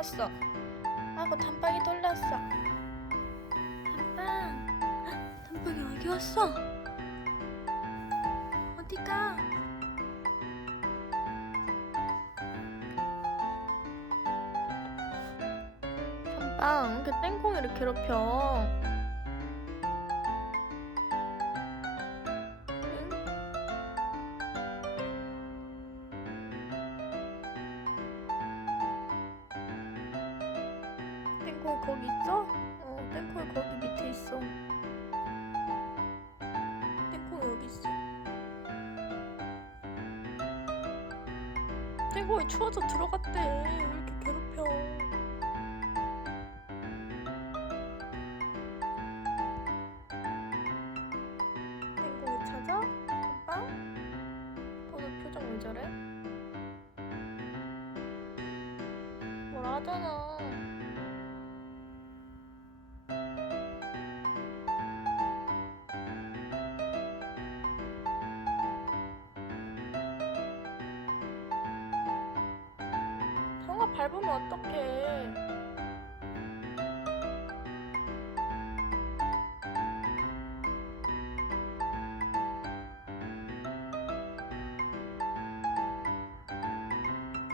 돌아왔어. 아이고 단빵이 돌렸어. 단빵, 단빵이 어디 왔어? 어디가? 단빵, 그 땡콩이를 괴롭혀. 땡콩이 거기 있어? 어, 땡콩이 거기 밑에 있어. 땡콩이 여기 있어. 땡콩이 추워서 들어갔대. 왜 이렇게 괴롭혀? 땡콩이 찾아? 오빠? 오늘 표정 왜 저래? 뭐라 하잖아. 밟으면 어떡해.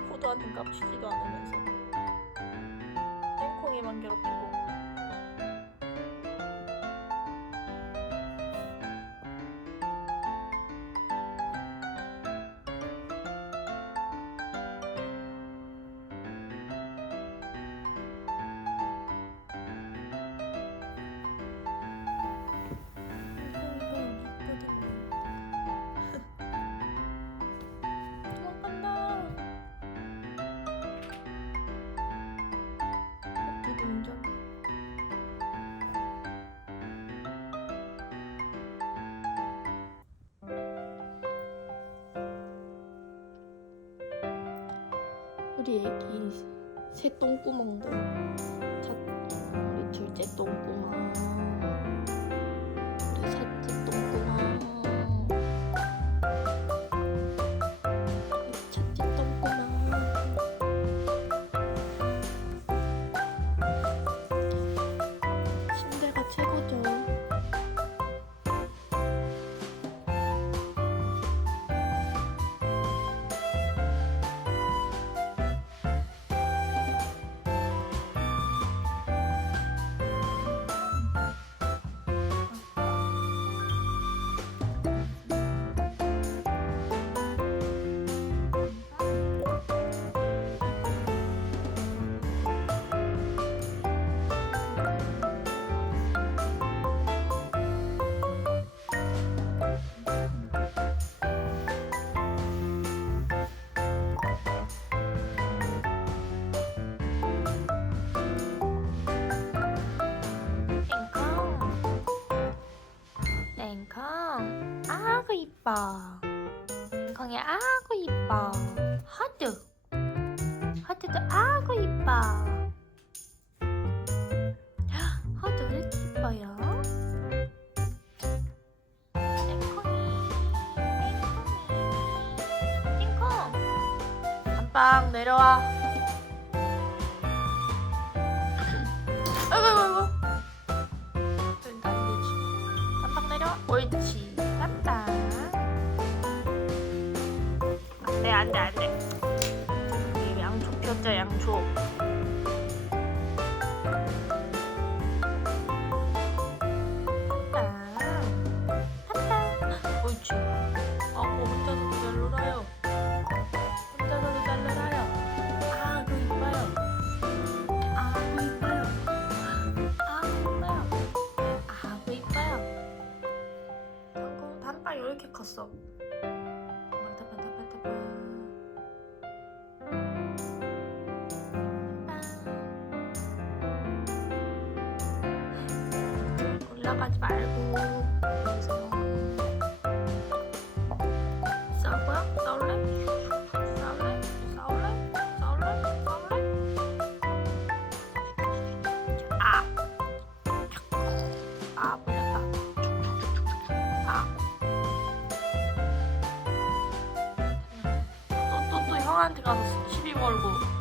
포도한테 깝치지도 않으면서 땡콩이만 괴롭히 우리 애기 새 똥구멍도 다 우리 둘째 똥구멍 이뻐. 땡콩이 아구 이뻐. 하드 하드도 아구 이뻐. 하드 왜 이렇게 이뻐요? 안방 내려와. 아이고 아이고 아이고. 깜빡 내려 옳지 안돼 안돼. 양초 폈죠 양초. 왜 이렇게 컸어? 올라가지 말고 싸울 거야? 싸울래? 싸울래? 싸울래? 싸울래? 싸울래? 아! 아 몰랐다 아 또 또 또 형한테 가서 시비 걸고